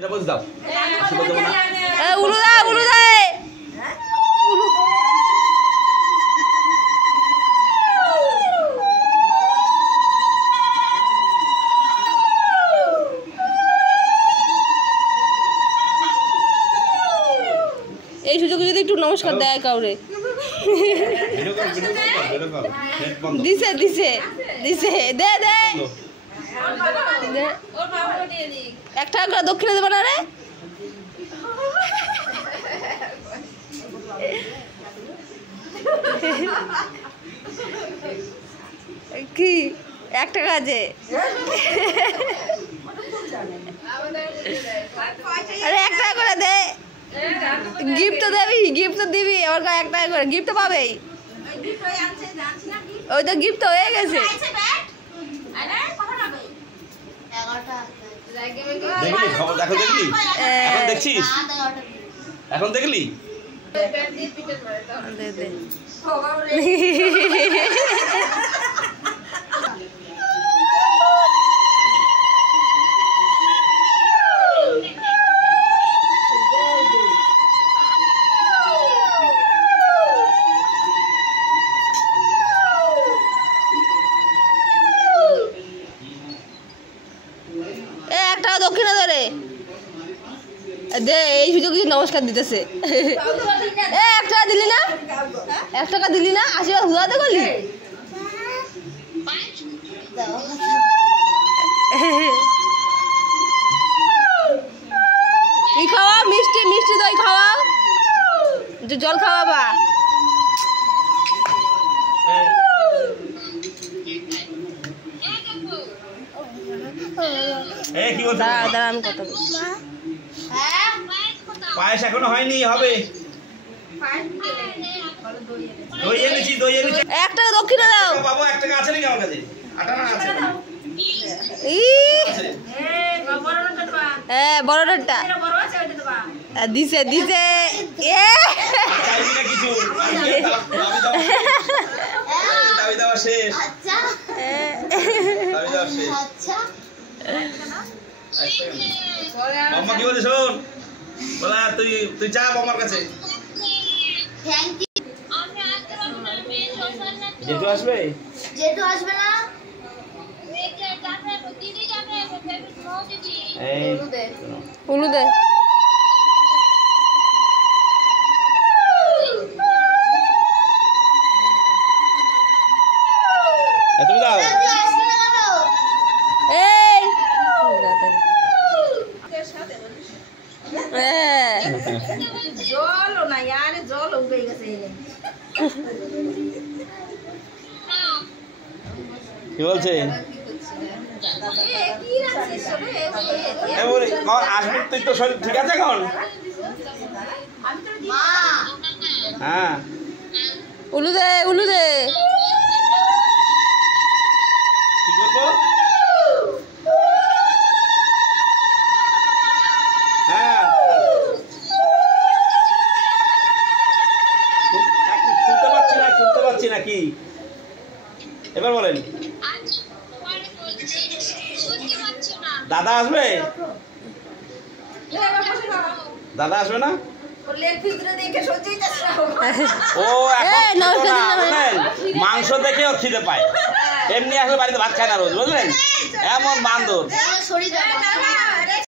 এটা বল দাও উলু দা উলু দা উলু এই সুযোগে যদি একটু নমস্কার দেয় কাউরে দিছে দিছে দিছে দে দে একটা করে দক্ষিণে দেবো না রে কি একটা কাজে আরে একটা করে দে গিফট তো দেবি গিফট তো দিবি ওর কাছে একটা করে গিফট তো পাবেই ওই তো গিফট হয়ে গেছে দেখলি খবর দেখো দেখলি এখন দেখছিস এখন দেখলি একটা দক্ষিণে ধরে দে এই সুযোগ নমস্কার দিতেছে এক টাকা দিলি না 1 টাকা দিলি না আশীর্বাদ হুদাতে করলি ই খাওয়া মিষ্টি মিষ্টি দই খাওয়াও জল খাওয়াবা দাঁড়া আমি কথা বলছি পায়েস এখনো হয়নি হবে দই এনেছি 1 টাকা দক্ষিণে দাও বাবু 1 টাকা আছে নাকি আমার কাছে 8 টাকা আছে হ্যাঁ বড়টা দিছে দিছে চাইবি না কিছু দাবি দাও শেষ আচ্ছা দাবি দাও শেষ আচ্ছা মাম্মা কি বলে শোন বলা তুই যা মামার কাছে থ্যাংক ইউ আমরা আজকে আপনার মেয়ে সোশ্যাল না জেঠু আসবে না মেয়েকে যাবে দিদি যাবে ফেভারিট মো দিদি এই উলু দে তুমি দাও এই জল না यार জল উঠে গেছে কি বলছে আসবি তুই তো শরীর ঠিক আছে এখন হ্যাঁ উলু দে উলু দে কি করবো হ্যাঁ শুনতে পাচ্ছি না কি এবার বলেন দাদা আসবে দাদা আসবে না ও মাংস দেখে ওর খিদে পায় এমনি আসলে বাড়িতে ভাত খায় না রোজ বুঝলেন এমন বান্দর